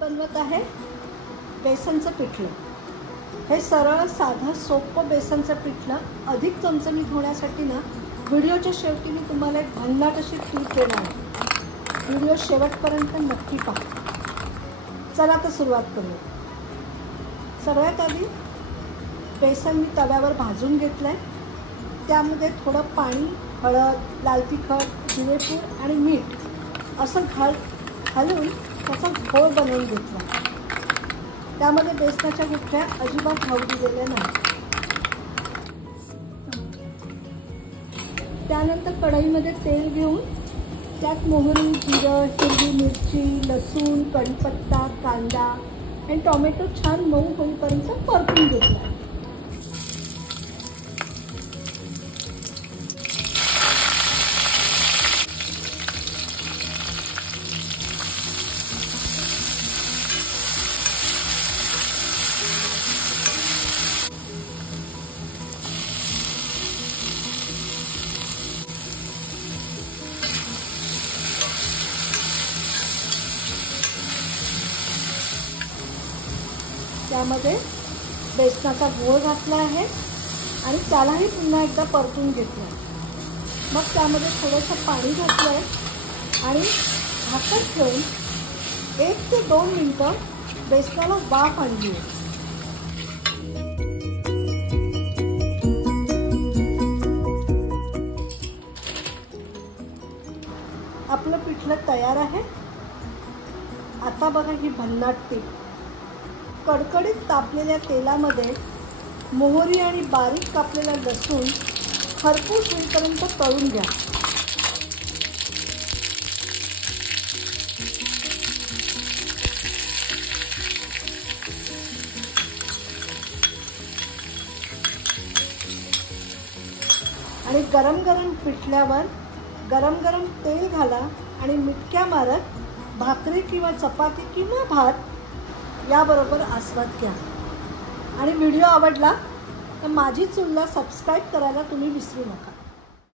बनवत आहे बेसनचं पिठलं। हे सरळ साधं सोपं बेसनचं पिठलं अधिक चमचमीत होण्यासाठी ना व्हिडिओच्या शेवटी मी तुम्हाला एक भन्नाट अशी टीप देणार आहे। व्हिडिओ शेवटपर्यंत नक्की पहा। चला तर सुरुवात करूया। सगळ्यात आधी बेसन मी तव्यावर भाजून घेतलंय। त्यामध्ये थोडं पाणी, हळद, लाल तिखट, जिरेपूड आणि मीठ असं घालून त्याचा घोळ बनवून घेतला। त्यामध्ये बेसनाच्या गुठळ्या अजिबात राहू दिलेल्या नाही। त्यानंतर कढईमध्ये तेल घेऊन त्यात मोहरी, जिरं, हिरवी मिरची, लसूण, कढीपत्ता, कांदा आणि टोमॅटो छान मऊ होईपर्यंत परतून घेतला। त्यामध्ये बेसनाचा घोळ घातला आहे आणि त्यालाही पुन्हा एकदा परतून घेतला। मग त्यामध्ये थोडंसं पाणी घातलं आहे आणि झाकण ठेवून 1 ते 2 मिनिटं बेसनाला वाफ आणली आहे। आपलं पिठलं तयार आहे। आता बघा ही भन्नाट टीप। कडकडीत तापलेल्या तेलामध्ये मोहरी आणि बारीक कापलेला लसूण खरपूस होईपर्यंत तळून घ्या। आणि गरम गरम पिठल्यावर गरम गरम तेल घाला आणि मिटक्या मारत भाकरी किंवा चपाती किंवा भात याबरोबर आस्वाद घ्या। आणि व्हिडिओ आवडला तर माझी चूलला सबस्क्राईब करायला तुम्ही विसरू नका।